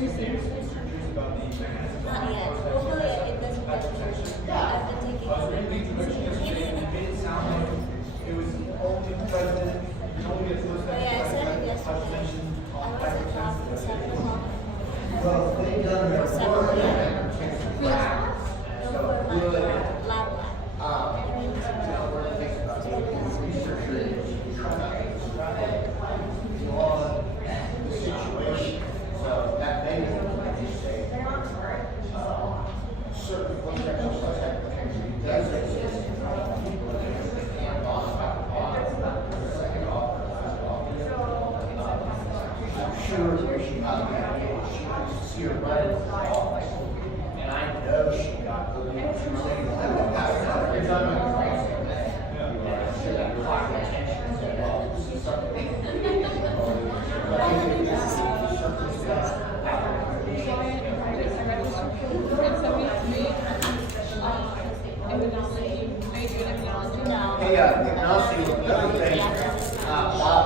Not yet. Hopefully it doesn't get worse. I've been taking It made it sound like it was the only president, the only Oh yeah, I said it yesterday. I was at class at 7 o'clock. Well, they've done their 7 work. p.m. So No, for really, lab. one of the things about being a researcher is you try not to extrapolate on the situation. So that may be what you say. Certain potential does exist. And on about second off. I'm sure where she got that, she could see her running for office. And I know she got the lead. She was saying, "Oh, every time I cross it, she got caught attention and said, well, this is something." But I think this is circumstance. Hey, Ignacy, the other thing, Bob,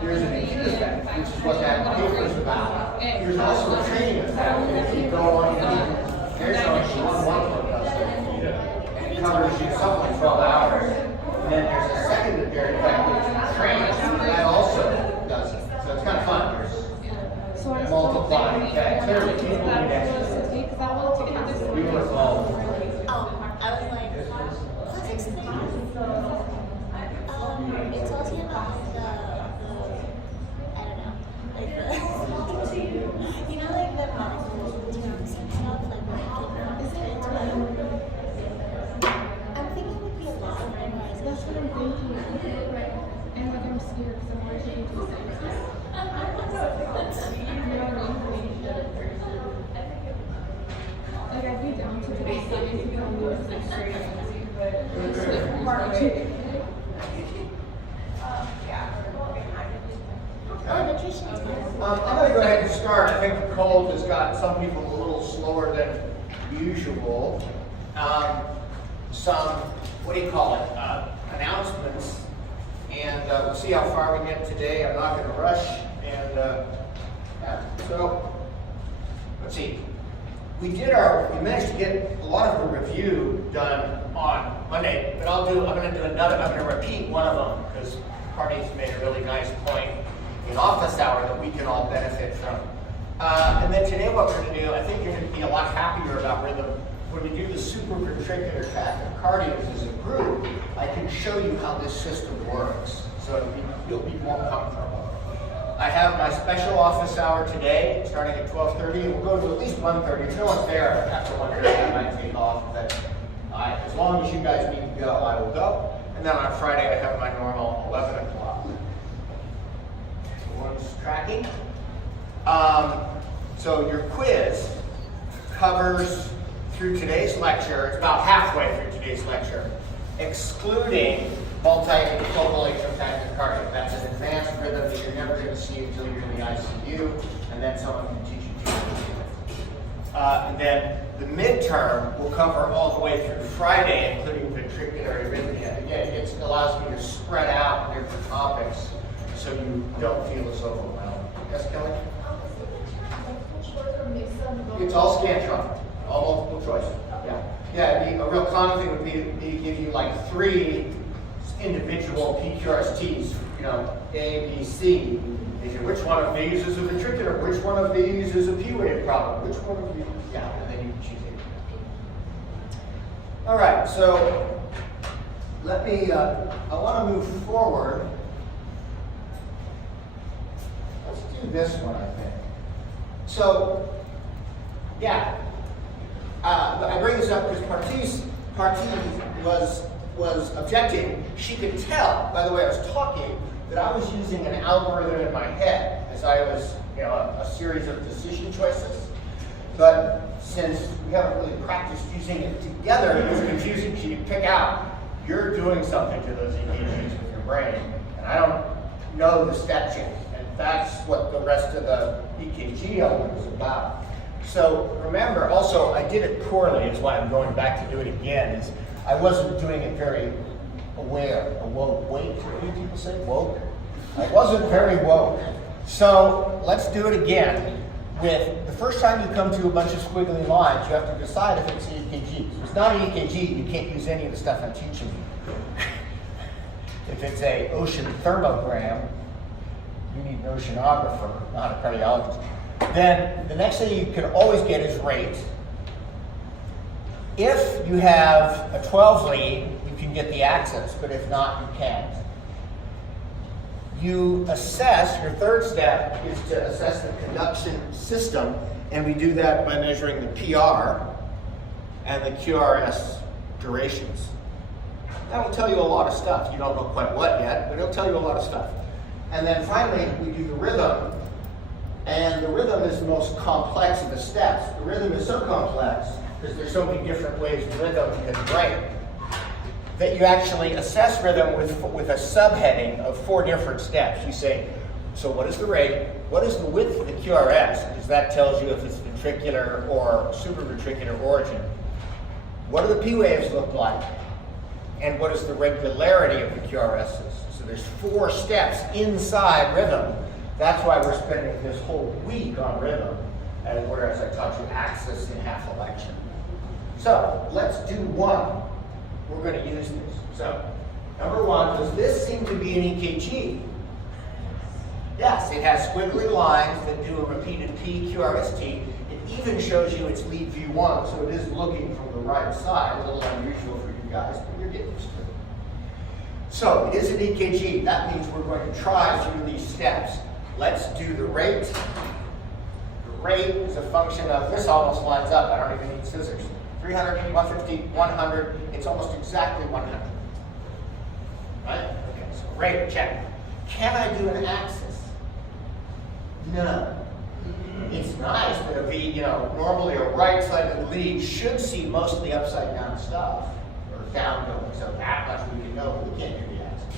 here's an interview effect, which is what that paper is about. There's also a training effect, and if you go on, there's only one does it. And it covers you something like 12 hours. And then there's a secondary effect, which is training, that also does it. So it's kind of fun. There's multiplying effects. There's people who we were involved. Oh, I was like, let's explain. It tells you about I don't know, like the, you know, like the medical terms and stuff, like when you get into it. I'm thinking it would be a lot of memorization. That's what I'm thinking. And like I'm scared because I'm already doing the same thing. You know what I mean? Like I'd be down to do something to become more straight, but it's different. Oh, nutrition test. I'm going to go ahead and start. I think the cold has got some people a little slower than usual. Some, what do you call it, announcements. And we'll see how far we get today. I'm not going to rush. And so, let's see. We managed to get a lot of the review done on Monday, but I'm going to repeat one of them because Carney's made a really nice point in office hour that we can all benefit from. And then today what we're going to do, I think you're going to be a lot happier about when we do the supraventricular tachycardias as a group, I can show you how this system works, so you'll be more comfortable. I have my special office hour today, starting at 12:30, and we'll go to at least 1:30. If no one's there after 1:30, I might take off, but as long as you guys need to go, I will go. And then on Friday, I have my normal 11 o'clock. Everyone's tracking. So your quiz covers through today's lecture, it's about halfway through today's lecture, excluding multifocal atrial tachycardia. That's an advanced rhythm that you're never going to see until you're in the ICU, and then someone can teach you to do it. And then the midterm will cover all the way through Friday, including ventricular arrhythmia. Again, it allows me to spread out different topics so you don't feel as overwhelmed. Yes, Kelly? It's all Scantron, all multiple choice. Yeah. A real common thing would be to give you like 3 individual PQRSTs, A, B, C. They say, which one of these is a ventricular? Which one of these is a P-wave problem? Which one of these? Yeah, and then you can choose it. All right, so let me, I want to move forward. Let's do this one, I think. So, yeah, I bring this up because Partee was objecting. She could tell, by the way I was talking, that I was using an algorithm in my head as I was, a series of decision choices. But since we haven't really practiced using it together, it was confusing. She could pick out, you're doing something to those EKGs with your brain, and I don't know the step change. And that's what the rest of the EKG element is about. So remember, also, I did it poorly, is why I'm going back to do it again, is I wasn't doing it very aware, awoke, wait, what do people say, woke? I wasn't very woke. So let's do it again. with the first time you come to a bunch of squiggly lines, you have to decide if it's an EKG. If it's not an EKG, you can't use any of the stuff I'm teaching you. If it's an ocean thermogram, you need an oceanographer, not a cardiologist. Then the next thing you can always get is rate. If you have a 12 lead, you can get the axis, but if not, you can't. You assess, your third step is to assess the conduction system, and we do that by measuring the PR and the QRS durations. That will tell you a lot of stuff. You don't know quite what yet, but it'll tell you a lot of stuff. And then finally, we do the rhythm, and the rhythm is the most complex of the steps. The rhythm is so complex, because there's so many different ways rhythm can break, that you actually assess rhythm with a subheading of 4 different steps. You say, so what is the rate? What is the width of the QRS? Because that tells you if it's ventricular or supraventricular origin. What do the P waves look like? And what is the regularity of the QRSs? So there's 4 steps inside rhythm. That's why we're spending this whole week on rhythm, and whereas I taught you axis in half a lecture. So let's do one. We're going to use this. So, number 1, does this seem to be an EKG? Yes, it has squiggly lines that do a repeated PQRST. It even shows you its lead V1, so it is looking from the right side. A little unusual for you guys, but you're getting used to it. So, it is an EKG. That means we're going to try through these steps. Let's do the rate. The rate is a function of, this almost lines up. I don't even need scissors. 300, 150, 100, it's almost exactly 100. Right? Okay, so rate, check. Can I do an axis? No. It's nice that a V, normally a right-sided lead should see mostly upside down stuff, or down going, so that much we can know, but we can't do the axis.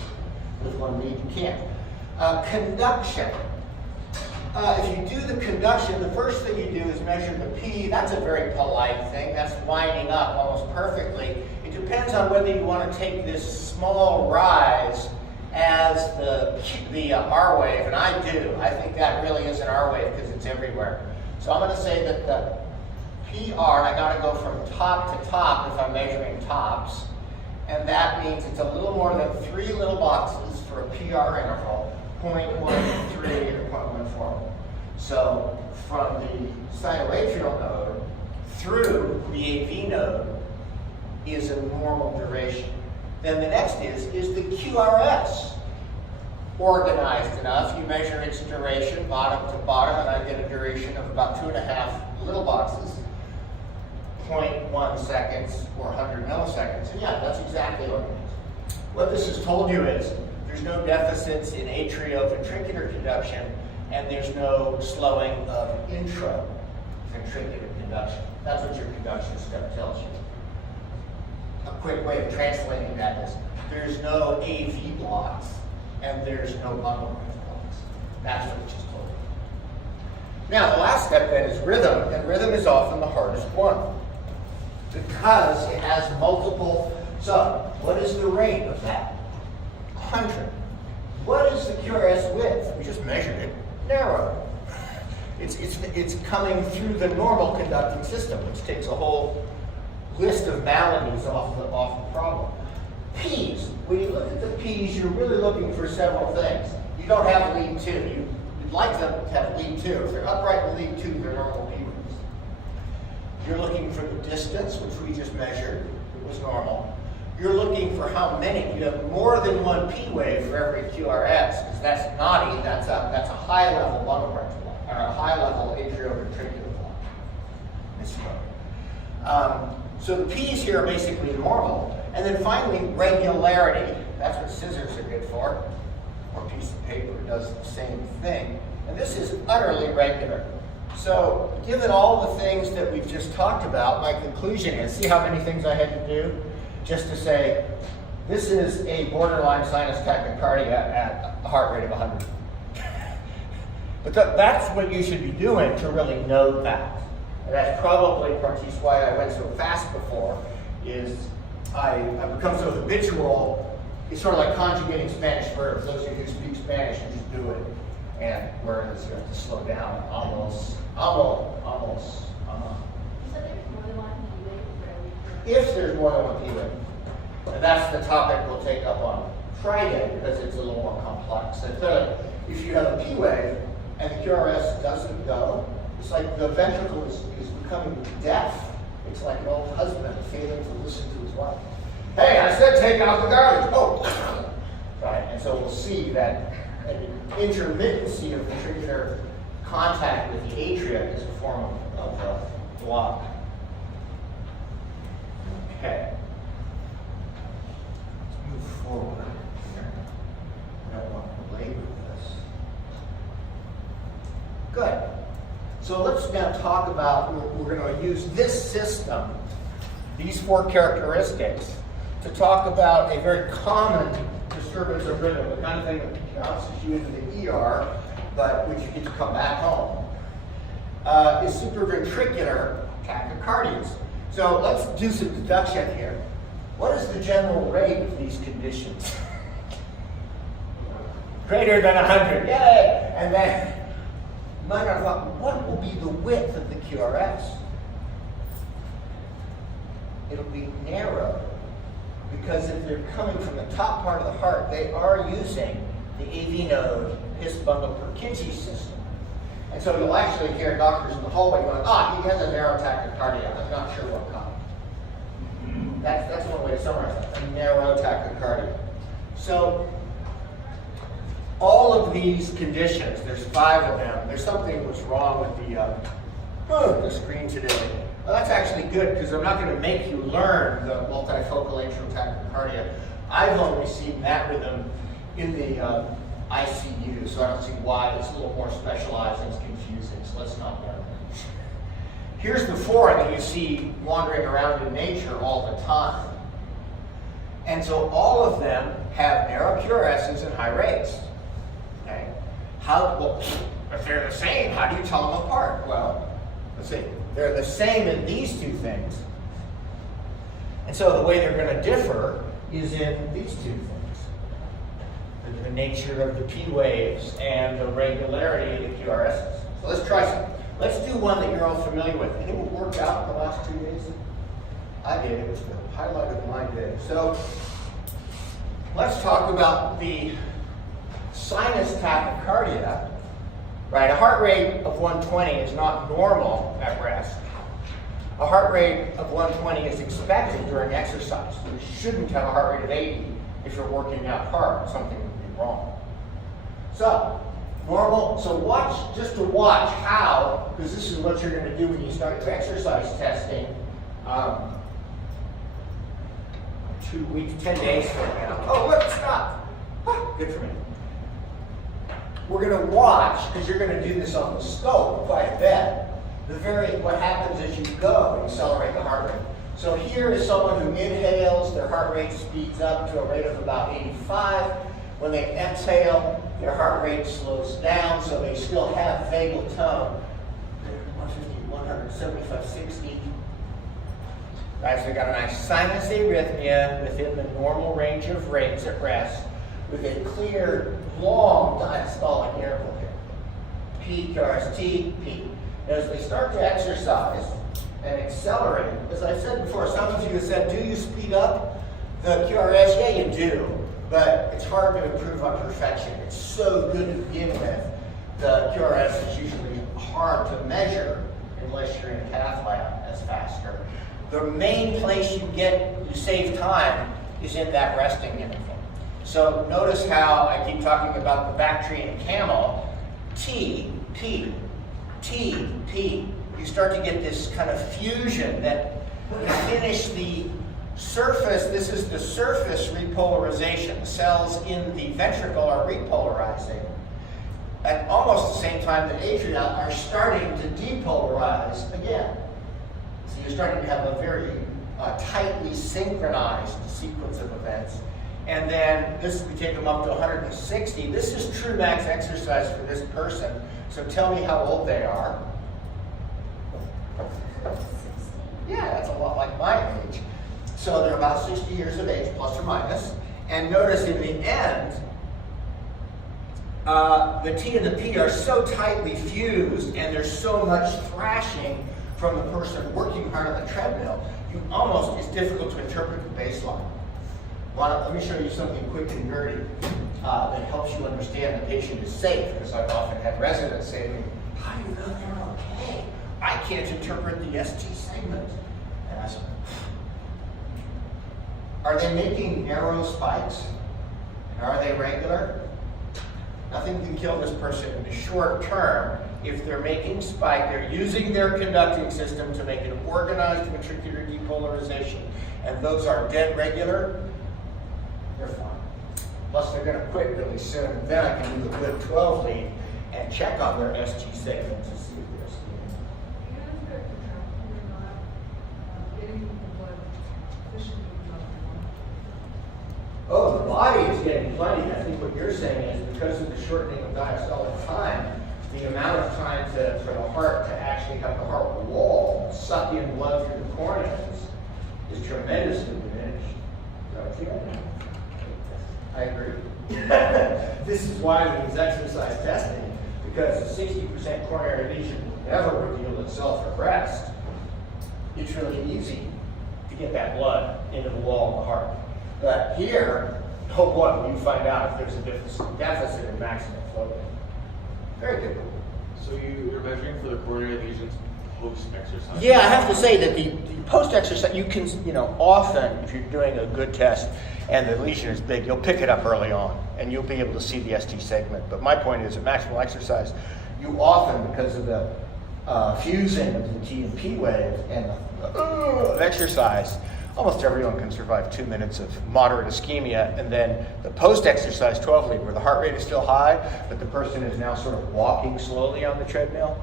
With one lead, you can't. Conduction. If you do the conduction, the first thing you do is measure the P. That's a very polite thing. That's lining up almost perfectly. It depends on whether you want to take this small rise as the R wave, and I do. I think that really is an R wave because it's everywhere. So I'm going to say that the PR, I got to go from top to top if I'm measuring tops, and that means it's a little more than 3 little boxes for a PR interval. 0.13 and 0.14. So from the sinoatrial node through the AV node is a normal duration. Then the next is the QRS organized enough? You measure its duration bottom to bottom, and I get a duration of about 2.5 little boxes, 0.1 seconds or 100 milliseconds. And yeah, that's exactly what it is. What this has told you is there's no deficits in atrioventricular conduction, and there's no slowing of intraventricular conduction. That's what your conduction step tells you. A quick way of translating that is there's no AV blocks, and there's no bundle branch blocks. That's what it just told you. Now, the last step then is rhythm, and rhythm is often the hardest one because it has multiple. So, what is the rate of that? 100. What is the QRS width? We just measured it. Narrow. It's coming through the normal conducting system, which takes a whole list of maladies off the problem. P's. When you look at the P's, you're really looking for several things. You don't have lead 2. You'd like them to have lead 2. If they're upright in lead 2, they're normal P rings. You're looking for the distance, which we just measured. It was normal. You're looking for how many. You have more than one P wave for every QRS, because that's naughty. That's a high-level bundle branch block, or a high-level atrioventricular block. Misspoke. So the P's here are basically normal. And then finally, regularity. That's what scissors are good for. Or a piece of paper does the same thing. And this is utterly regular. So given all the things that we've just talked about, my conclusion is, see how many things I had to do? Just to say, this is a borderline sinus tachycardia at a heart rate of 100. But that's what you should be doing to really know that. And that's probably, Partis, why I went so fast before, is I've become so habitual. It's sort of like conjugating Spanish verbs. Those of you who speak Spanish, you just do it. And whereas you have to slow down, almost. You said there's more than one P-wave for every curve. If there's more than one P-wave. And that's the topic we'll take up on Friday because it's a little more complex. And clearly, if you have a P-wave and the QRS doesn't go, it's like the ventricle is becoming deaf. It's like an old husband failing to listen to his wife. Hey, I said take out the garbage. Oh, right. And so we'll see that an intermittency of ventricular contact with the atria is a form of block. Okay. Let's move forward here. I don't want to belabor this. Good. So let's now talk about, we're going to use this system, these 4 characteristics, to talk about a very common disturbance of rhythm, the kind of thing that bounces you into the ER, but which you get to come back home, is supraventricular tachycardias. So let's do some deduction here. What is the general rate of these conditions? Greater than 100, yay! And then, might have thought, what will be the width of the QRS? It'll be narrow, because if they're coming from the top part of the heart, they are using the AV node His bundle Purkinje system. And so you'll actually hear doctors in the hallway going, he has a narrow tachycardia. I'm not sure what kind. That's one way to summarize that, a narrow tachycardia. So all of these conditions, there's 5 of them. There's something that's wrong with the screen today. Well, that's actually good because I'm not going to make you learn the multifocal atrial tachycardia. I've only seen that rhythm in the ICU, so I don't see why it's a little more specialized and it's confusing, so let's not learn that. Here's the 4 that you see wandering around in nature all the time. And so all of them have narrow QRSs and high rates. Okay? Well, if they're the same, how do you tell them apart? Well, let's see. They're the same in these 2 things. And so the way they're going to differ is in these 2 things. The nature of the P waves and the regularity of the QRSs. So let's try some. Let's do one that you're all familiar with. Anyone worked out in the last 2 days? I did. It was the highlight of my day. So let's talk about the sinus tachycardia. Right, a heart rate of 120 is not normal at rest. A heart rate of 120 is expected during exercise. You shouldn't have a heart rate of 80 if you're working out hard. Something would be wrong. So, normal. So just to watch how, because this is what you're going to do when you start your exercise testing 2 weeks, 10 days from now. Oh, look, stop. Good for me. We're going to watch, because you're going to do this on the scope quite a bit, what happens as you go and accelerate the heart rate. So here is someone who inhales, their heart rate speeds up to a rate of about 85. When they exhale, their heart rate slows down, so they still have vagal tone. 150, 175, 60. Right, so they got a nice sinus arrhythmia within the normal range of rates at rest, with a clear, long diastolic interval here. P, QRS, T, P. And as they start to exercise and accelerate, as I said before, some of you have said, do you speed up the QRS? Yeah, you do. But it's hard to improve on perfection. It's so good to begin with. The QRS is usually hard to measure unless you're in a cath lab as faster. The main place you save time is in that resting interval. So notice how I keep talking about the Bactrian camel. T, P, T, P. You start to get this kind of fusion that you finish the surface. This is the surface repolarization. The cells in the ventricle are repolarizing. At almost the same time, the atria are starting to depolarize again. So you're starting to have a very tightly synchronized sequence of events. And then we take them up to 160. This is true max exercise for this person. So tell me how old they are. Yeah, that's a lot like my age. So they're about 60 years of age, plus or minus. And notice in the end, the T and the P are so tightly fused and there's so much thrashing from the person working hard on the treadmill, it's difficult to interpret the baseline. Let me show you something quick and dirty that helps you understand the patient is safe, because I've often had residents say to me, how do you know they're okay? I can't interpret the ST segment. And I said, are they making narrow spikes? And are they regular? Nothing can kill this person in the short term if they're making spike. They're using their conducting system to make an organized ventricular depolarization. And those are dead regular, they're fine. Plus they're going to quit really soon. And then I can do the good 12 lead and check on their ST segment to see if they're skinny. Oh, the body is getting plenty. I think what you're saying is because of the shortening of diastolic time, the amount of time for the heart to actually have the heart wall suck in blood through the corneas is tremendously diminished. Is that what you got? I agree. This is why we use exercise testing, because a 60% coronary lesion will never reveal itself at rest. It's really easy to get that blood into the wall of the heart. But here, oh boy, you find out if there's a deficit in maximum flow rate. Very good. So you're measuring for the coronary lesions post-exercise? Yeah, I have to say that the post-exercise, you can, often if you're doing a good test and the lesion is big, you'll pick it up early on and you'll be able to see the ST segment. But my point is, at maximal exercise, you often, because of the fusing of the T and P wave and the exercise, almost everyone can survive 2 minutes of moderate ischemia, and then the post-exercise 12 lead, where the heart rate is still high, but the person is now sort of walking slowly on the treadmill.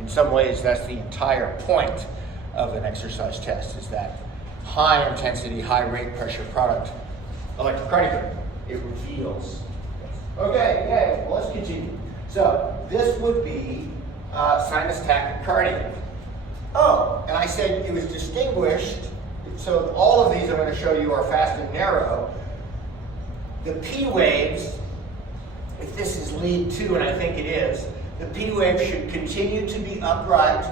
In some ways, that's the entire point of an exercise test, is that high intensity, high rate pressure product, electrocardiogram. It reveals. Okay, well, let's continue. So this would be sinus tachycardia. Oh, and I said it was distinguished. So all of these I'm going to show you are fast and narrow. The P waves, if this is lead 2, and I think it is, the P waves should continue to be upright.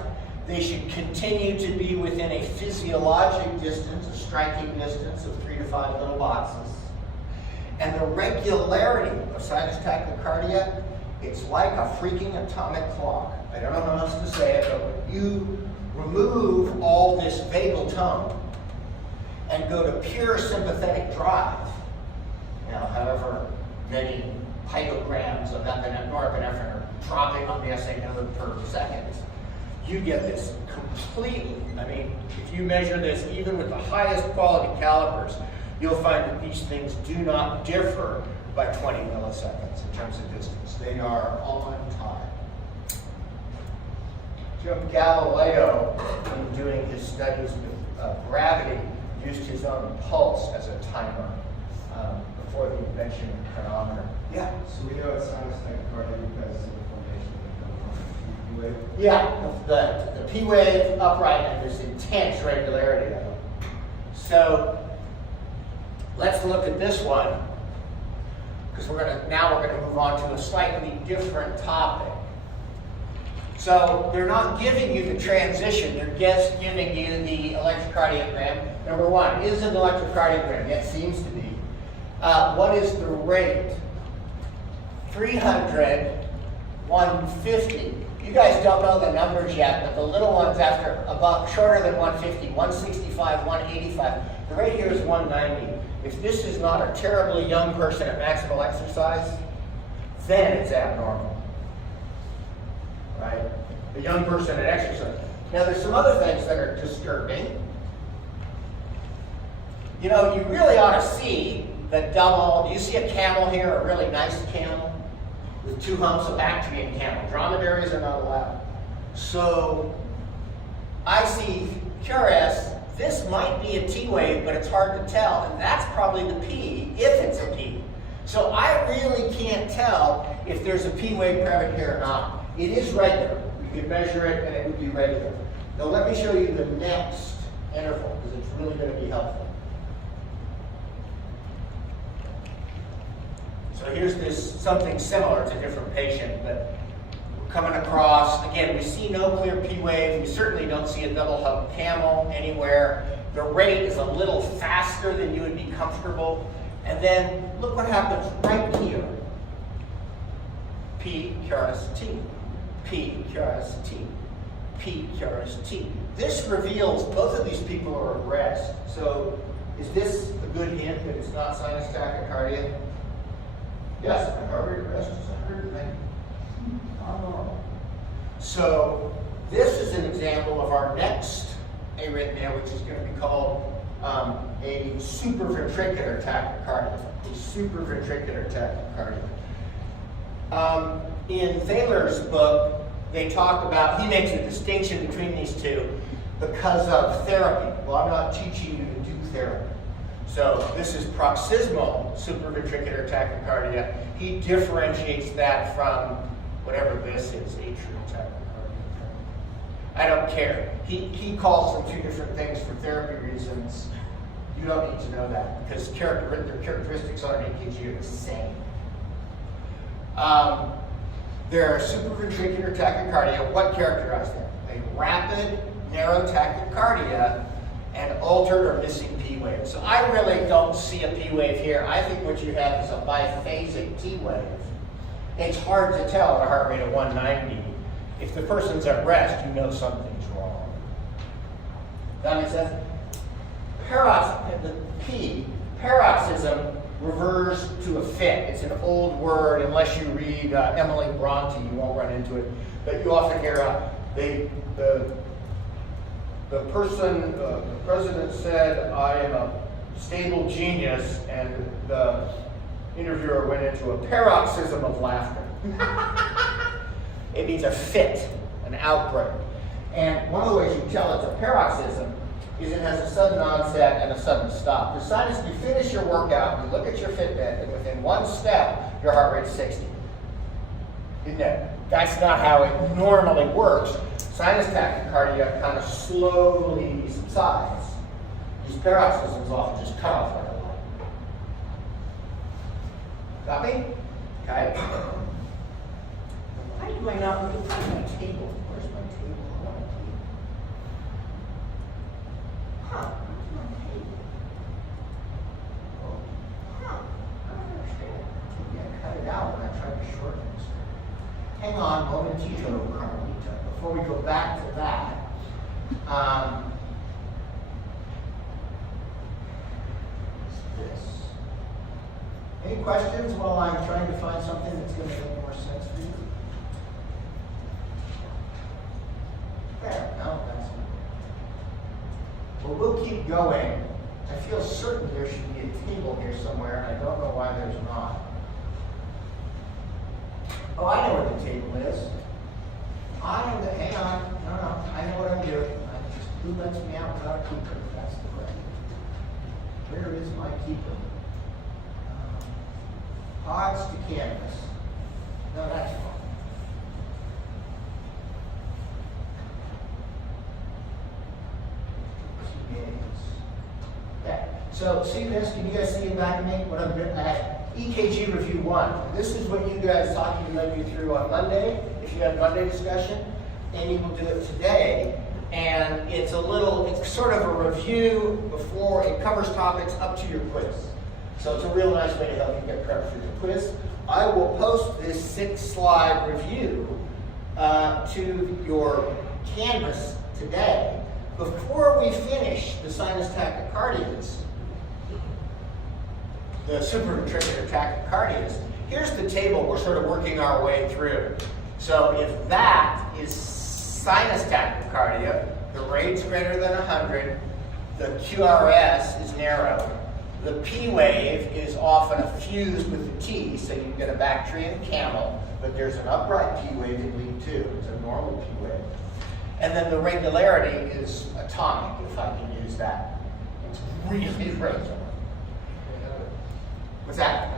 They should continue to be within a physiologic distance, a striking distance of 3 to 5 little boxes. And the regularity of sinus tachycardia, it's like a freaking atomic clock. I don't know how else to say it, but when you remove all this vagal tone and go to pure sympathetic drive, however many picograms of norepinephrine are dropping on the SA node per second, you get this completely. If you measure this even with the highest quality calipers, you'll find that these things do not differ by 20 milliseconds in terms of distance. They are on time. Galileo, in doing his studies with gravity, used his own pulse as a timer before the invention of the chronometer. Yeah. So we know it's sinus tachycardia because of the formation of the P wave? Yeah, the P wave upright and there's intense regularity of it. So let's look at this one, because we're going to move on to a slightly different topic. So they're not giving you the transition, they're just giving you the electrocardiogram. Number 1, is an electrocardiogram? It seems to be. What is the rate? 300, 150. You guys don't know the numbers yet, but the little ones after about shorter than 150, 165, 185. The rate here is 190. If this is not a terribly young person at maximal exercise, then it's abnormal. Right? A young person at exercise. Now there's some other things that are disturbing. You really ought to see the double. Do you see a camel here, a really nice camel? With 2 humps of Bactrian camel. Dromedaries are not allowed. So I see QRS. This might be a T wave, but it's hard to tell. And that's probably the P, if it's a P. So I really can't tell if there's a P wave present here or not. It is regular. You could measure it and it would be regular. Now let me show you the next interval, because it's really going to be helpful. So here's this something similar. It's a different patient, but we're coming across. Again, we see no clear P wave. We certainly don't see a double hub camel anywhere. The rate is a little faster than you would be comfortable. And then look what happens right here. P QRS T, P QRS T, P QRS T. This reveals both of these people are at rest. So is this a good hint that it's not sinus tachycardia? Yes, my heart rate rest is 190. Not normal. So this is an example of our next arrhythmia, which is going to be called a supraventricular tachycardia. A supraventricular tachycardia. In Thaler's book, they talk about, he makes a distinction between these two because of therapy. Well, I'm not teaching you to do therapy. So this is paroxysmal supraventricular tachycardia. He differentiates that from whatever this is, atrial tachycardia. I don't care. He calls them two different things for therapy reasons. You don't need to know that because their characteristics on an EKG are the same. There are supraventricular tachycardia. What characterizes them? A rapid, narrow tachycardia and altered or missing P wave. So I really don't see a P wave here. I think what you have is a biphasic T wave. It's hard to tell at a heart rate of 190. If the person's at rest, you know something's wrong. Does that make sense? Paroxysm refers to a fit. It's an old word. Unless you read Emily Bronte, you won't run into it. But you often hear the president said, I am a stable genius, and the interviewer went into a paroxysm of laughter. It means a fit, an outbreak. And one of the ways you tell it's a paroxysm is it has a sudden onset and a sudden stop. The sinus, you finish your workout, you look at your Fitbit, and within one step, your heart rate's 60. Isn't it? That's not how it normally works. Sinus tachycardia kind of slowly subsides. These paroxysms often just cut off right away. Got me? Okay. Why do I not look at my table? Where's my table? I want a table. Huh? Where's my table? Oh. Huh? I don't understand. Maybe I cut it out when I tried to shorten it. Hang on, momentito, Carmelita. Before we go back to that, this. Any questions while I'm trying to find something that's going to make more sense for you? There, no, that's it. Well, we'll keep going. I feel certain there should be a table here somewhere, and I don't know why there's not. Oh, I know where the table is. Hang on. No, I know what I'm doing. Who lets me out without a keeper? That's the question. Where is my keeper? Pods to canvas. No, that's wrong. Okay. So see this? Can you guys see it back to me? What I'm doing? I had EKG review 1. This is what you guys thought you led me through on Monday. If you had Monday discussion, Amy will do it today. And it's sort of a review before it covers topics up to your quiz. So it's a real nice way to help you get prepped for your quiz. I will post this 6-slide review to your Canvas today. Before we finish the sinus tachycardias, the supraventricular tachycardias, here's the table we're sort of working our way through. So if that is sinus tachycardia, the rate's greater than 100, the QRS is narrow, the P wave is often fused with the T, so you get a Bactrian camel, but there's an upright P wave in lead 2. It's a normal P wave. And then the regularity is atomic, if I can use that. It's really regular. What's that?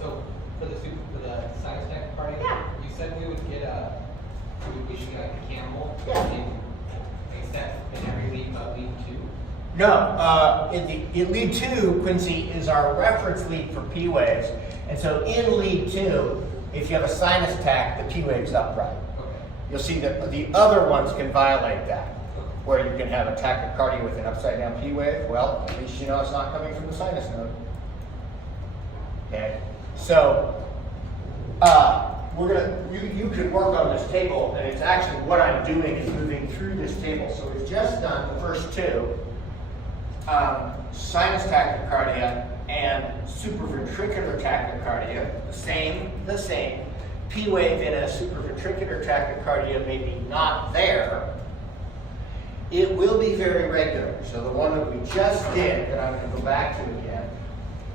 So for the sinus tachycardia, Yeah. you said we should get like a camel. Yeah. Except in every lead but lead 2. No, in lead 2, Quincy, is our reference lead for P waves. And so in lead 2, if you have a sinus attack, the P wave's upright. Okay. You'll see that the other ones can violate that, where you can have a tachycardia with an upside down P wave. Well, at least you know it's not coming from the sinus node. Okay, so you could work on this table, and it's actually what I'm doing is moving through this table. So we've just done the first 2, sinus tachycardia and supraventricular tachycardia, the same. P wave in a supraventricular tachycardia may be not there. It will be very regular. So the one that we just did, that I'm going to go back to again,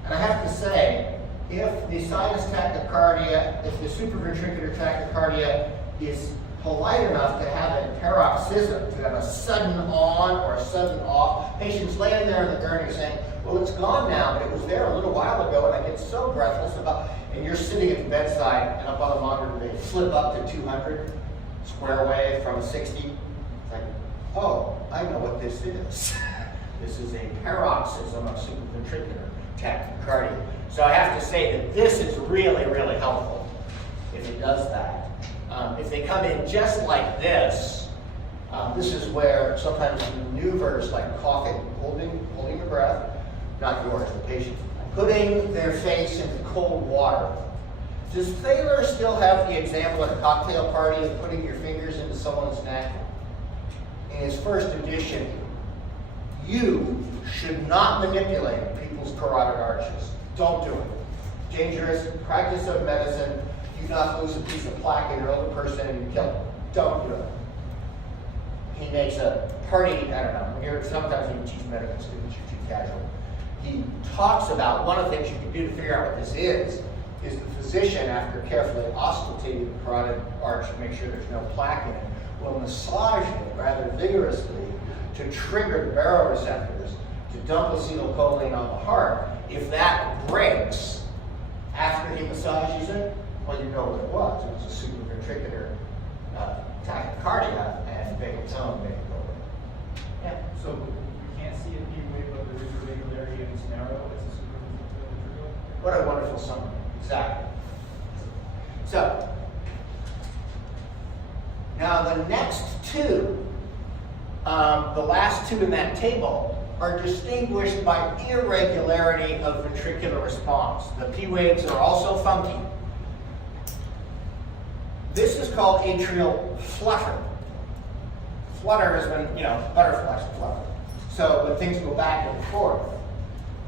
and I have to say, if the sinus tachycardia, if the supraventricular tachycardia is polite enough to have a paroxysm, to have a sudden on or a sudden off, patients laying there in the gurney saying, well, it's gone now, but it was there a little while ago, and I get so breathless about, and you're sitting at the bedside, and up on the monitor, they flip up to 200, square wave from 60. It's like, oh, I know what this is. This is a paroxysm of supraventricular tachycardia. So I have to say that this is really, really helpful if it does that. If they come in just like this, this is where sometimes maneuvers like coughing, holding your breath, not yours, the patient's, putting their face into cold water. Does Thaler still have the example at a cocktail party of putting your fingers into someone's neck? In his first edition, you should not manipulate people's carotid arches. Don't do it. Dangerous. Practice of medicine. Do not lose a piece of plaque in your older person and you kill them. Don't do it. He makes a party, I don't know, here sometimes you teach medical students, you're too casual. He talks about one of the things you can do to figure out what this is the physician, after carefully auscultating the carotid arch to make sure there's no plaque in it, will massage it rather vigorously to trigger the baroreceptors to dump acetylcholine on the heart. If that breaks after he massages it, well, you know what it was. It was a supraventricular tachycardia and vagal tone may go away. Yeah. So you can't see a P wave, but there is a regularity and it's narrow. It's a supraventricular. What a wonderful summary. Exactly. So, now the next 2, the last 2 in that table, are distinguished by irregularity of ventricular response. The P waves are also funky. This is called atrial flutter. Flutter is when, butterflies flutter. So when things go back and forth,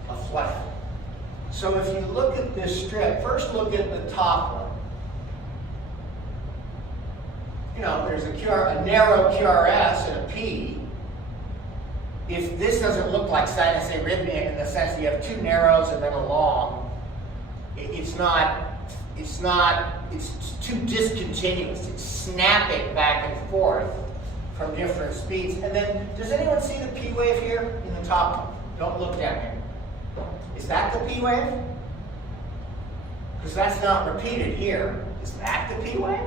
a flutter. So if you look at this strip, first look at the top one. There's a narrow QRS and a P. If this doesn't look like sinus arrhythmia in the sense that you have 2 narrows and then a long, it's too discontinuous. It's snapping back and forth from different speeds. And then, does anyone see the P wave here in the top one? Don't look down here. Is that the P wave? Because that's not repeated here. Is that the P wave?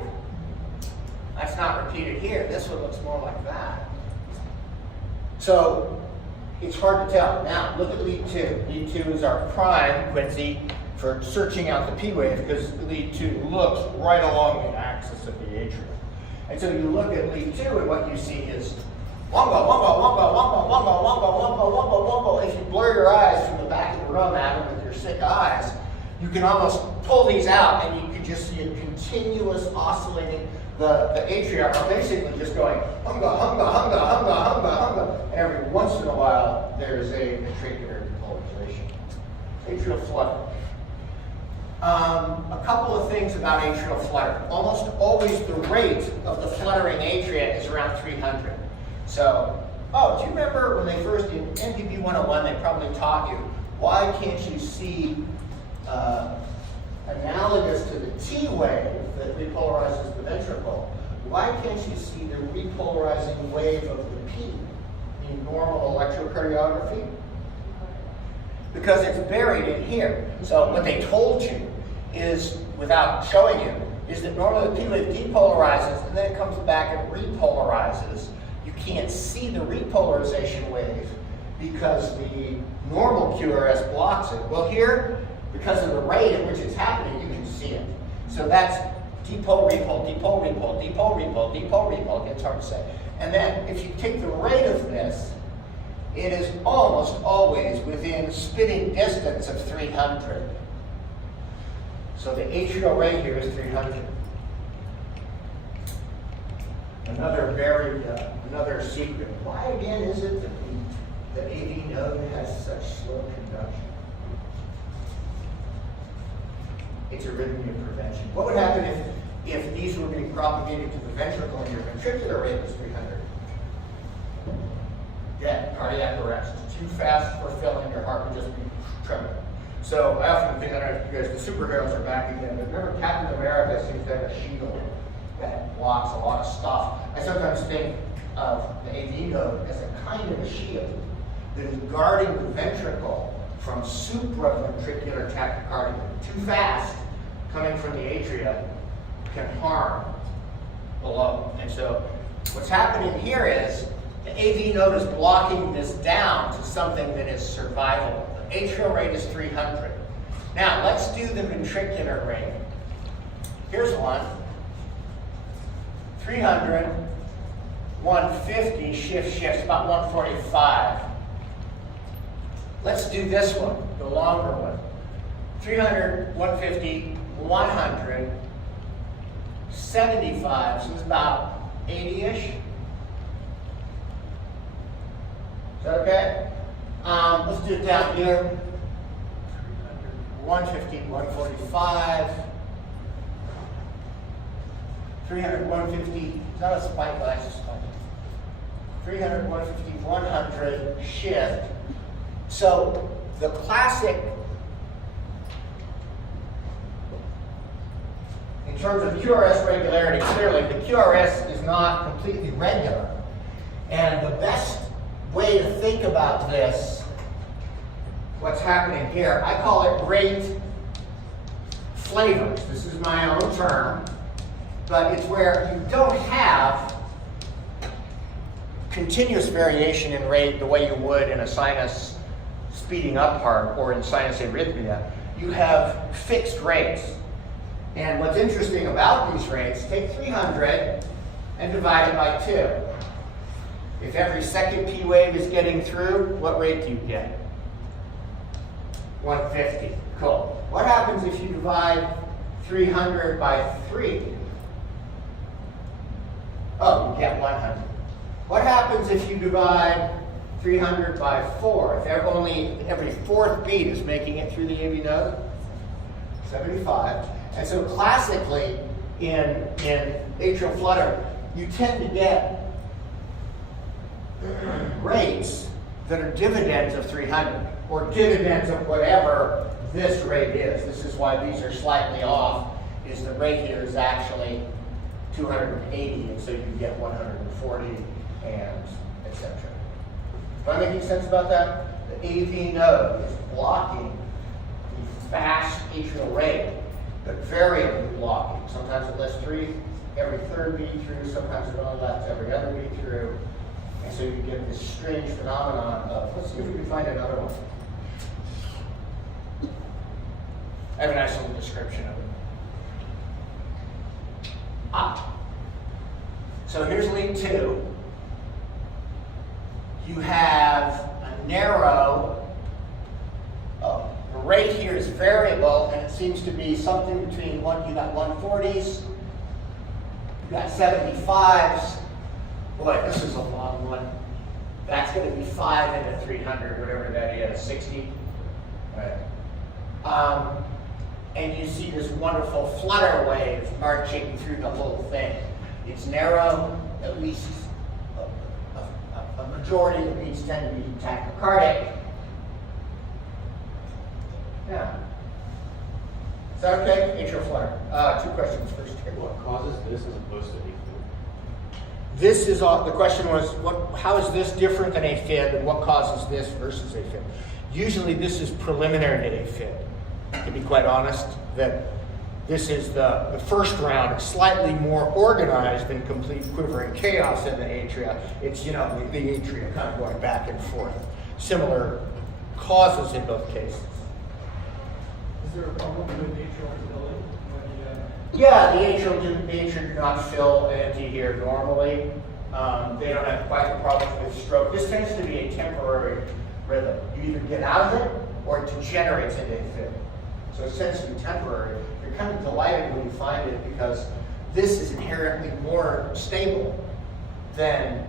That's not repeated here. This one looks more like that. So it's hard to tell. Now look at lead 2. Lead 2 is our prime, Quincy, for searching out the P wave because lead 2 looks right along the axis of the atrium. And so you look at lead 2 and what you see is wombo, wombo, wombo, wombo, wombo, wombo, wombo, wombo, wombo. If you blur your eyes from the back of the room, Adam, with your sick eyes, you can almost pull these out and you can just see a continuous oscillating. The atria are basically just going hunga, hunga, hunga, hunga, hunga, hunga. And every once in a while, there's a ventricular depolarization. Atrial flutter. A couple of things about atrial flutter. Almost always the rate of the fluttering atria is around 300. So, do you remember when they first, in NPB 101, they probably taught you, why can't you see analogous to the T wave that repolarizes the ventricle, why can't you see the repolarizing wave of the P in normal electrocardiography? Because it's buried in here. So what they told you is, without showing you, is that normally the P wave depolarizes and then it comes back and repolarizes. You can't see the repolarization wave because the normal QRS blocks it. Well, here, because of the rate at which it's happening, you can see it. So that's depot, repole, depot, repole, depot, repole, depot, repole. It's hard to say. And then if you take the rate of this, it is almost always within spitting distance of 300. So the atrial rate here is 300. Another secret. Why again is it that the AV node has such slow conduction? It's arrhythmia prevention. What would happen if these were being propagated to the ventricle and your ventricular rate was 300? Yeah, cardiac arrest. Too fast for filling, your heart would just be trembling. So I often think, I don't know if you guys, the superheroes are back again, but remember Captain America seems to have a shield that blocks a lot of stuff. I sometimes think of the AV node as a kind of a shield that is guarding the ventricle from supraventricular tachycardia. Too fast coming from the atria can harm below. And so what's happening here is the AV node is blocking this down to something that is survivable. The atrial rate is 300. Now let's do the ventricular rate. Here's one. 300, 150, shifts, about 145. Let's do this one, the longer one. 300, 150, 100, 75, so it's about 80-ish. Is that okay? Let's do it down here. 150, 145. 300, 150, it's not a spike, but that's a spike. 300, 150, 100, shift. So the classic, in terms of QRS regularity, clearly the QRS is not completely regular. And the best way to think about this, what's happening here, I call it rate flavors. This is my own term. But it's where you don't have continuous variation in rate the way you would in a sinus speeding up part or in sinus arrhythmia. You have fixed rates. And what's interesting about these rates, take 300 and divide it by 2. If every second P wave is getting through, what rate do you get? 150. Cool. What happens if you divide 300 by 3? Oh, you get 100. What happens if you divide 300 by 4? If only every fourth beat is making it through the AV node? 75. And so classically, in atrial flutter, you tend to get rates that are dividends of 300, or dividends of whatever this rate is. This is why these are slightly off, is the rate here is actually 280, and so you get 140, and etc. Am I making sense about that? The AV node is blocking the fast atrial rate, but variably blocking. Sometimes it lets every third beat through, sometimes it only lets every other beat through, and so you get this strange phenomenon of, let's see if we can find another one. I have a nice little description of it. So here's lead 2. You have a narrow, the rate here is variable, and it seems to be something between you got 140s, you got 75s. Boy, this is a long one. That's going to be 5 into 300, whatever that is, 60. Right. And you see this wonderful flutter wave marching through the whole thing. It's narrow, at least a majority of beats tend to be tachycardic. Yeah. Is that okay? Atrial flutter. 2 questions first here. What causes this as opposed to AFib? This is all, the question was, how is this different than AFib, and what causes this versus AFib? Usually this is preliminary to AFib, to be quite honest, that this is the first round. It's slightly more organized than complete quivering chaos in the atria. It's, the atria kind of going back and forth. Similar causes in both cases. there a problem with atrial filling when Yeah, the atrial do not fill and empty here normally. They don't have quite the problems with stroke. This tends to be a temporary rhythm. You either get out of it or it degenerates into AFib. So it tends to be temporary. You're kind of delighted when you find it because this is inherently more stable than,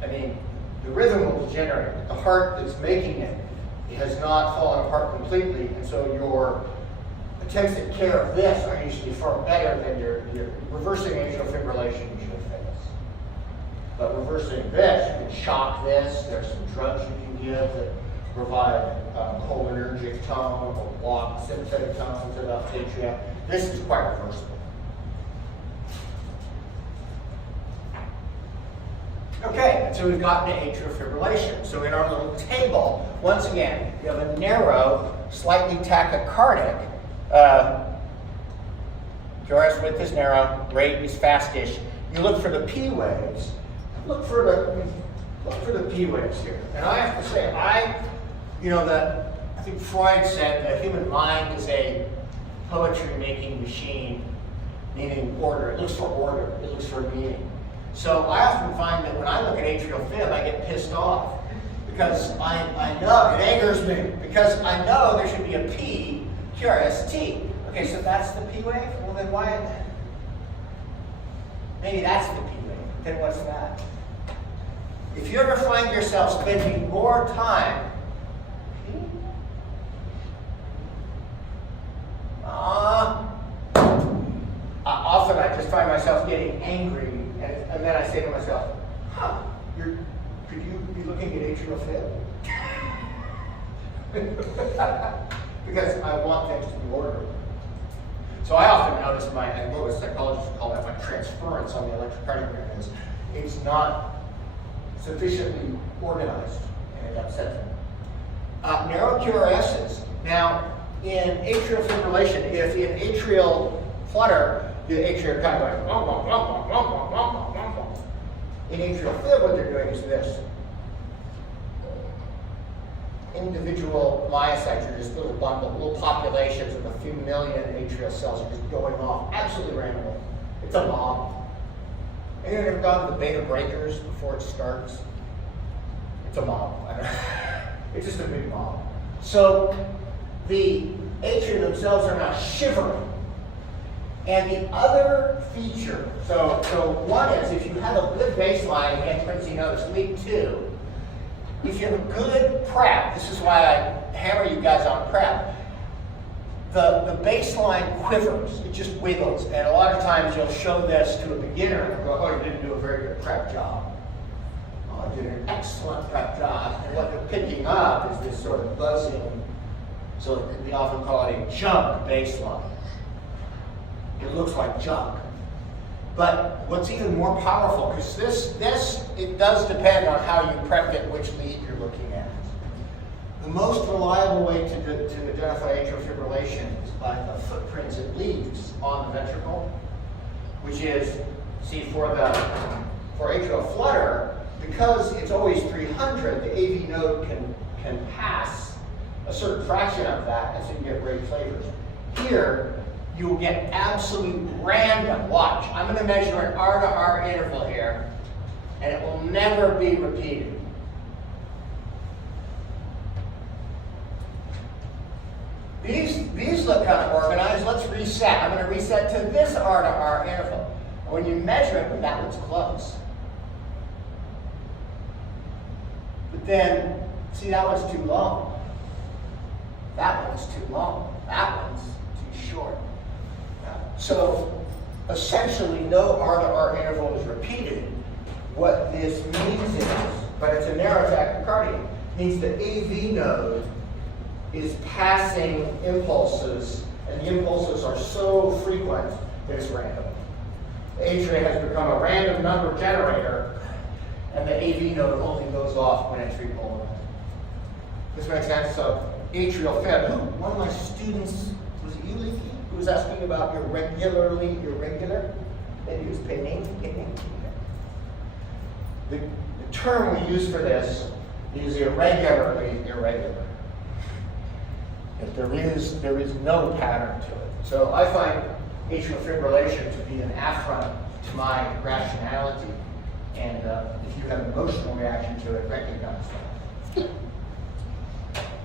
the rhythm will degenerate. The heart that's making it has not fallen apart completely, and so your attempts at care of this are usually far better than your reversing atrial fibrillation usually fails. But reversing this, you can shock this. There's some drugs you can give that provide cholinergic tone or block sympathetic tone to the atria. This is quite reversible. Okay, so we've gotten to atrial fibrillation. So in our little table, once again, you have a narrow, slightly tachycardic. QRS width is narrow, rate is fastish. You look for the P waves. Look for the P waves here. And I have to say, I think Freud said the human mind is a poetry-making machine, meaning order. It looks for order. It looks for meaning. So I often find that when I look at atrial fib, I get pissed off because I know, it angers me, because I know there should be a P, QRST. Okay, so that's the P wave? Well, then why? Maybe that's the P wave. Then what's that? If you ever find yourself spending more time, often I just find myself getting angry, and then I say to myself, could you be looking at atrial fib? Because I want things to be ordered. So I often notice what psychologists call that my transference on the electrocardiogram is it's not sufficiently organized, and it upsets me. Narrow QRSs. Now, in atrial fibrillation, if in atrial flutter, the atria kind of like, in atrial fib, what they're doing is this. Individual myocytes are just little populations of a few million atrial cells are just going off absolutely randomly. It's a mob. Anyone ever gone to the beta breakers before it starts? It's a mob. It's just a big mob. So the atria themselves are now shivering. And the other feature, so one is if you have a good baseline, and Quincy noticed, week 2, if you have a good prep, this is why I hammer you guys on prep, the baseline quivers, it just wiggles. And a lot of times you'll show this to a beginner and go, oh, you didn't do a very good prep job. Oh, you did an excellent prep job. And what they're picking up is this sort of buzzing, so we often call it a junk baseline. It looks like junk. But what's even more powerful, because this, it does depend on how you prep it, which lead you're looking at. The most reliable way to identify atrial fibrillation is by the footprints it leaves on the ventricle, which is, see, for atrial flutter, because it's always 300, the AV node can pass a certain fraction of that, and so you get great flavors. Here, you will get absolute random. Watch, I'm going to measure an R to R interval here, and it will never be repeated. These look kind of organized. Let's reset. I'm going to reset to this R to R interval. And when you measure it, that looks close. But then, see, that one's too long. That one's too long. That one's too short. So essentially no R to R interval is repeated. What this means is, but it's a narrow tachycardia, means the AV node is passing impulses, and the impulses are so frequent that it's random. The atria has become a random number generator, and the AV node only goes off when it's repolarized. This makes sense? So atrial fib, one of my students, was it you, Leafy? Who was asking about irregular? Maybe it was pinning. The term we use for this is irregularly irregular. That there is no pattern to it. So I find atrial fibrillation to be an affront to my rationality. And if you have an emotional reaction to it, recognize that.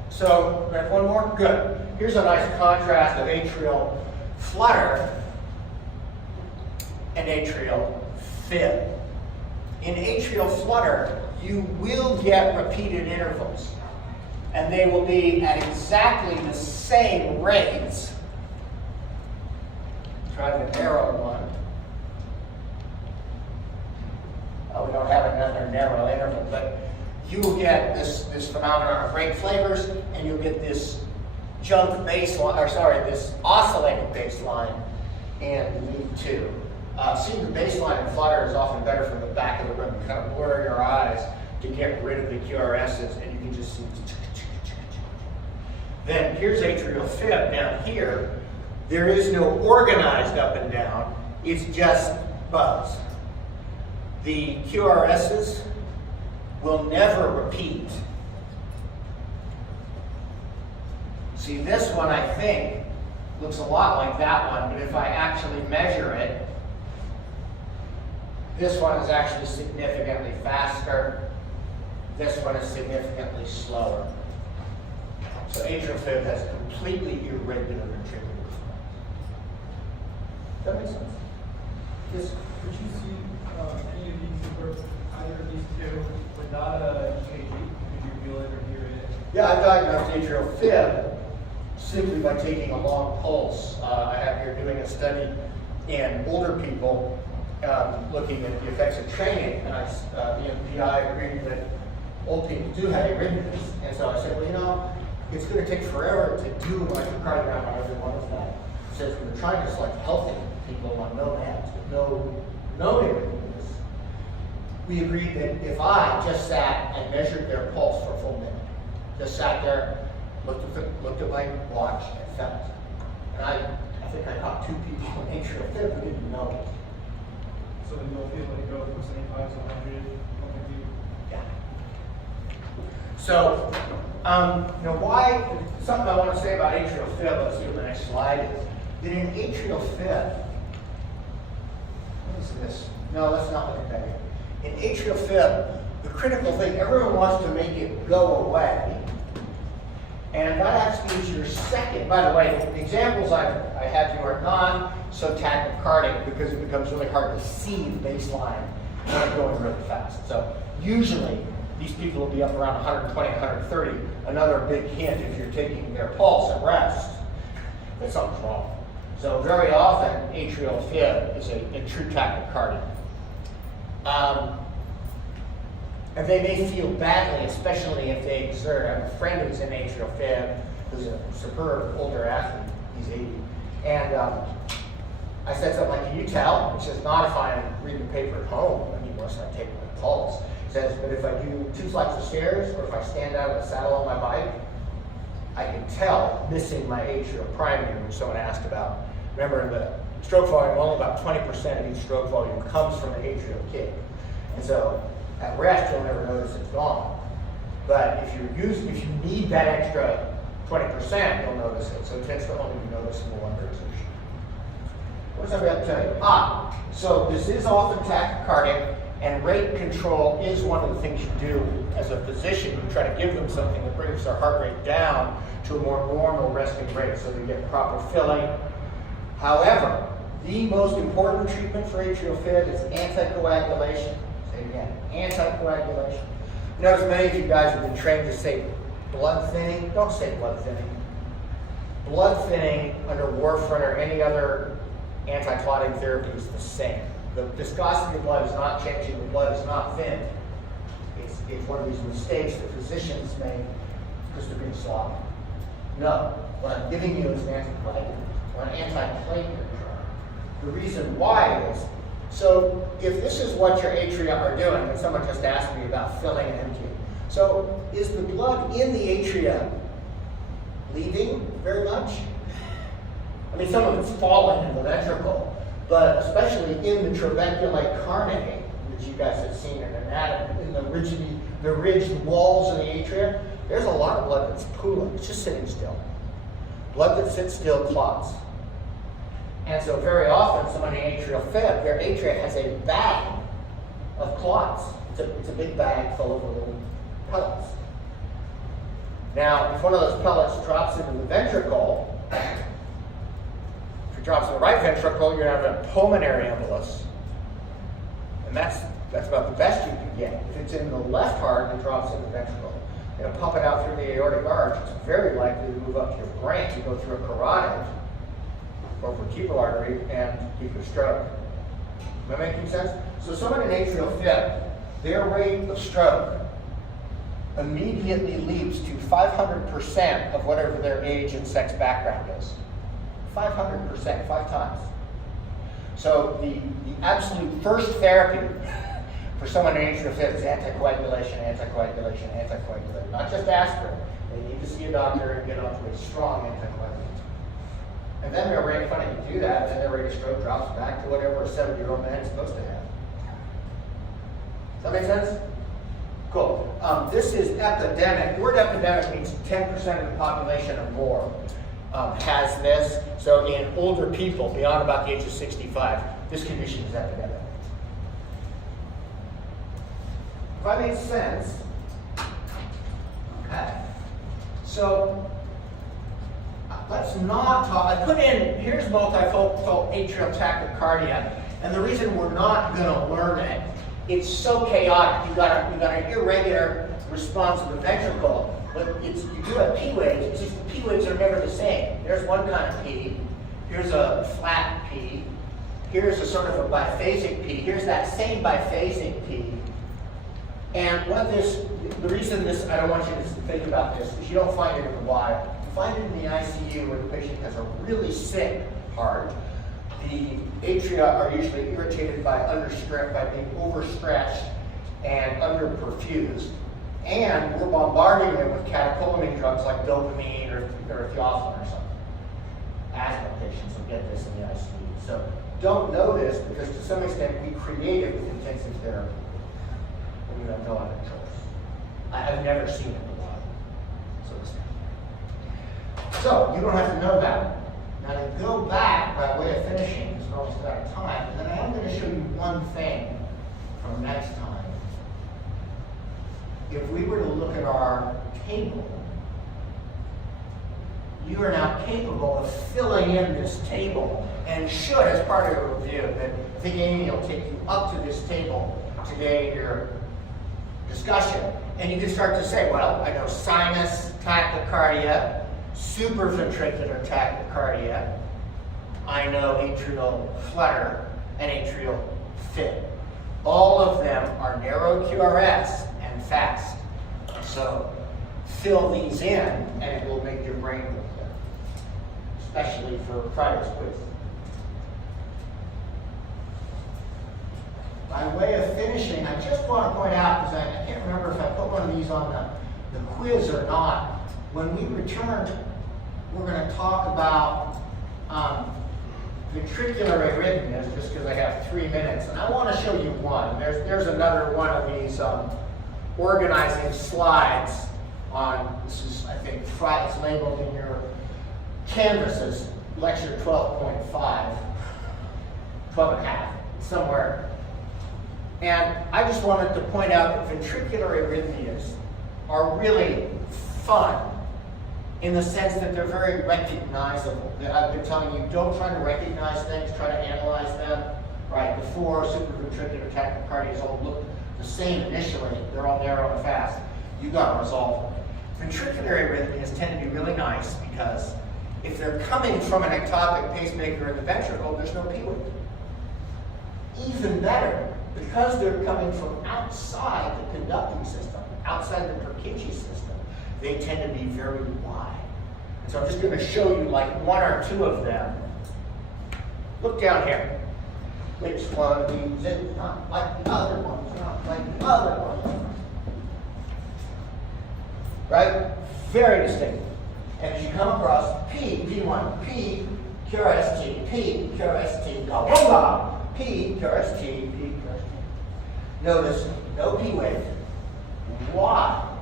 So, we have one more? Good. Here's a nice contrast of atrial flutter and atrial fib. In atrial flutter, you will get repeated intervals, and they will be at exactly the same rates. Try the narrow one. We don't have another narrow interval, but you will get this phenomenon of rate flavors, and you'll get this jump baseline, or sorry, this oscillating baseline and lead two. Seeing the baseline in flutter is often better from the back of the room. You kind of blur your eyes to get rid of the QRSs, and you can just see. Then here's atrial fib down here. There is no organized up and down. It's just buzz. The QRSs will never repeat. See, this one, I think, looks a lot like that one, but if I actually measure it, this one is actually significantly faster. This one is significantly slower. So atrial fib has completely irregular ventricular flow. Does that make sense? Yes. Would you see any of these, or either of these two, without a EKG? Could you feel it or hear it? Yeah, I diagnosed atrial fib simply by taking a long pulse. I have here doing a study in older people looking at the effects of training, and the MPI agreed that old people do have arrhythmias. And so I said, well, you know, it's going to take forever to do an electrocardiogram on every one of them. Since we're trying to select healthy people on no meds with no arrhythmias, we agreed that if I just sat and measured their pulse for a full minute, just sat there, looked at my watch and felt it. And I think I caught 2 people in atrial fib who didn't know it. So then you'll feel like it goes from 75 to 100. Yeah. So, why, something I want to say about atrial fib, let's see what the next slide is. That in atrial fib, what is this? No, let's not look at that yet. In atrial fib, the critical thing, everyone wants to make it go away. And that actually is your second, by the way, the examples I have you are not so tachycardic because it becomes really hard to see the baseline when I'm going really fast. So usually these people will be up around 120, 130. Another big hint if you're taking their pulse at rest that something's wrong. So very often atrial fib is a true tachycardia. And they may feel badly, especially if they exert. I have a friend who's in atrial fib, who's a superb older athlete. He's 80. And I said something like, can you tell? He says, not if I'm reading the paper at home anymore, so I take my pulse. He says, but if I do 2 flights of stairs, or if I stand out of the saddle on my bike, I can tell missing my atrial primary, which someone asked about. Remember, the stroke volume, only about 20% of each stroke volume comes from the atrial kick. And so, at rest, you'll never notice it's gone. But if you need that extra 20%, you'll notice it. So it tends to only be noticeable under exertion. What was I about to tell you? So this is often tachycardic, and rate control is one of the things you do as a physician. You try to give them something that brings their heart rate down to a more normal resting rate so they get proper filling. However, the most important treatment for atrial fib is anticoagulation. Say it again, anticoagulation. Notice many of you guys have been trained to say blood thinning. Don't say blood thinning. Blood thinning under warfarin or any other anti-clotting therapy is the same. The viscosity of blood is not changing. The blood is not thin. It's one of these mistakes that physicians make because they're being sloppy. No, what I'm giving you is an anticoagulant or an antiplatelet drug. The reason why is, so if this is what your atria are doing, and someone just asked me about filling and emptying. So is the blood in the atria leaving very much? I mean, some of it's falling in the ventricle, but especially in the trabeculae carinae, which you guys have seen in anatomy, in the ridged walls of the atria, there's a lot of blood that's pooling. It's just sitting still. blood that sits still clots. And so very often, someone in atrial fib, their atria has a bag of clots. It's a big bag full of little pellets. Now, if one of those pellets drops into the ventricle, if it drops in the right ventricle, you're going to have a pulmonary embolus. And that's about the best you can get. If it's in the left heart and it drops in the ventricle, you pump it out through the aortic arch, it's very likely to move up to your brain, to go through a carotid or vertebral artery and give you a stroke. Am I making sense? So someone in atrial fib, their rate of stroke immediately leaps to 500% of whatever their age and sex background is. 500%, 5 times. So the absolute first therapy for someone in atrial fib is anticoagulation. Not just aspirin. They need to see a doctor and get onto a strong anticoagulant. And then they're very funny to do that, and their rate of stroke drops back to whatever a 70-year-old man is supposed to have. Does that make sense? Cool. This is epidemic. The word epidemic means 10% of the population or more has this. So in older people, beyond about the age of 65, this condition is epidemic. If I made sense, okay. So let's not talk. I put in, here's multifocal atrial tachycardia, and the reason we're not going to learn it, it's so chaotic. You got an irregular response of the ventricle, but you do have P waves. It's just the P waves are never the same. There's one kind of P. Here's a flat P. Here's a sort of a biphasic P. Here's that same biphasic P. And the reason I don't want you to think about this is you don't find it in the wild. You find it in the ICU where the patient has a really sick heart. The atria are usually irritated by being overstretched and underperfused. And we're bombarding them with catecholamine drugs like dopamine or theophylline or something. Asthma patients will get this in the ICU. So don't know this because to some extent we create it with intensive therapy. We have no other choice. I've never seen it in the wild, so to speak. So you don't have to know that. Now to go back by way of finishing, because we're almost out of time, and then I am going to show you one thing from next time. If we were to look at our table, you are now capable of filling in this table, and should, as part of your review, that I think Amy will take you up to this table today in your discussion, and you can start to say, well, I know sinus tachycardia, supraventricular tachycardia, I know atrial flutter, and atrial fib. All of them are narrow QRS and fast. So fill these in, and it will make your brain work better, especially for Friday's quiz. By way of finishing, I just want to point out, because I can't remember if I put one of these on the quiz or not. When we return, we're going to talk about ventricular arrhythmias, just because I have 3 minutes. And I want to show you one. There's another one of these organizing slides on, this is, I think, it's labeled in your canvases, lecture 12.5, 12 and a half, somewhere. And I just wanted to point out that ventricular arrhythmias are really fun in the sense that they're very recognizable. I've been telling you, don't try to recognize things, try to analyze them. Right, before supraventricular tachycardias all look the same initially, they're all narrow and fast. You got to resolve them. Ventricular arrhythmias tend to be really nice because if they're coming from an ectopic pacemaker in the ventricle, there's no P wave. Even better, because they're coming from outside the conducting system, outside the Purkinje system, they tend to be very wide. And so I'm just going to show you like one or two of them. Look down here. Which one of these is not like the other ones, not like the other ones? Right? Very distinctive. And as you come across P, P1, P, QRST, P, QRST, Galbonga, P, QRST, P, QRST. Notice no P wave, Y,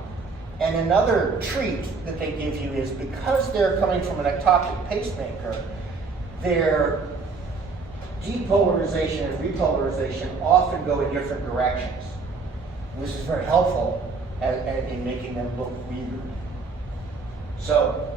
And another treat that they give you is because they're coming from an ectopic pacemaker, their depolarization and repolarization often go in different directions. This is very helpful in making them look weird. So,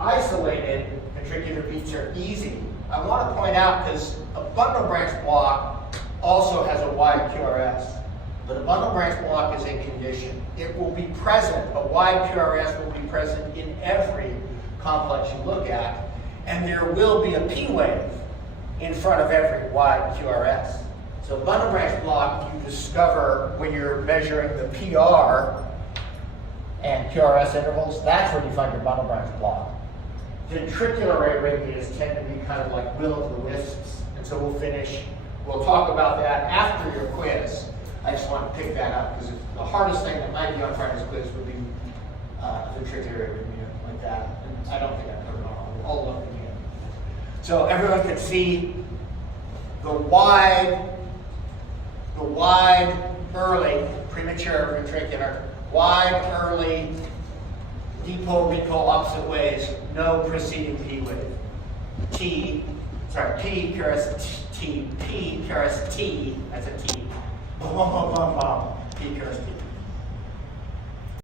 isolated ventricular beats are easy. I want to point out, because a bundle branch block also has a wide QRS, but a bundle branch block is a condition. It will be present, a wide QRS will be present in every complex you look at, and there will be a P wave in front of every wide QRS. So bundle branch block, you discover when you're measuring the PR and QRS intervals, that's when you find your bundle branch block. Ventricular arrhythmias tend to be kind of like will-o'-the-wisps, and so we'll talk about that after your quiz. I just want to pick that up, because the hardest thing that might be on Friday's quiz would be ventricular arrhythmia like that, and I don't think I covered it all of it again. So everyone can see the wide, early, premature ventricular, wide, early, dipole, repole, opposite ways, no preceding P wave. P, QRS T, P, QRS T, that's a T. P, QRS T.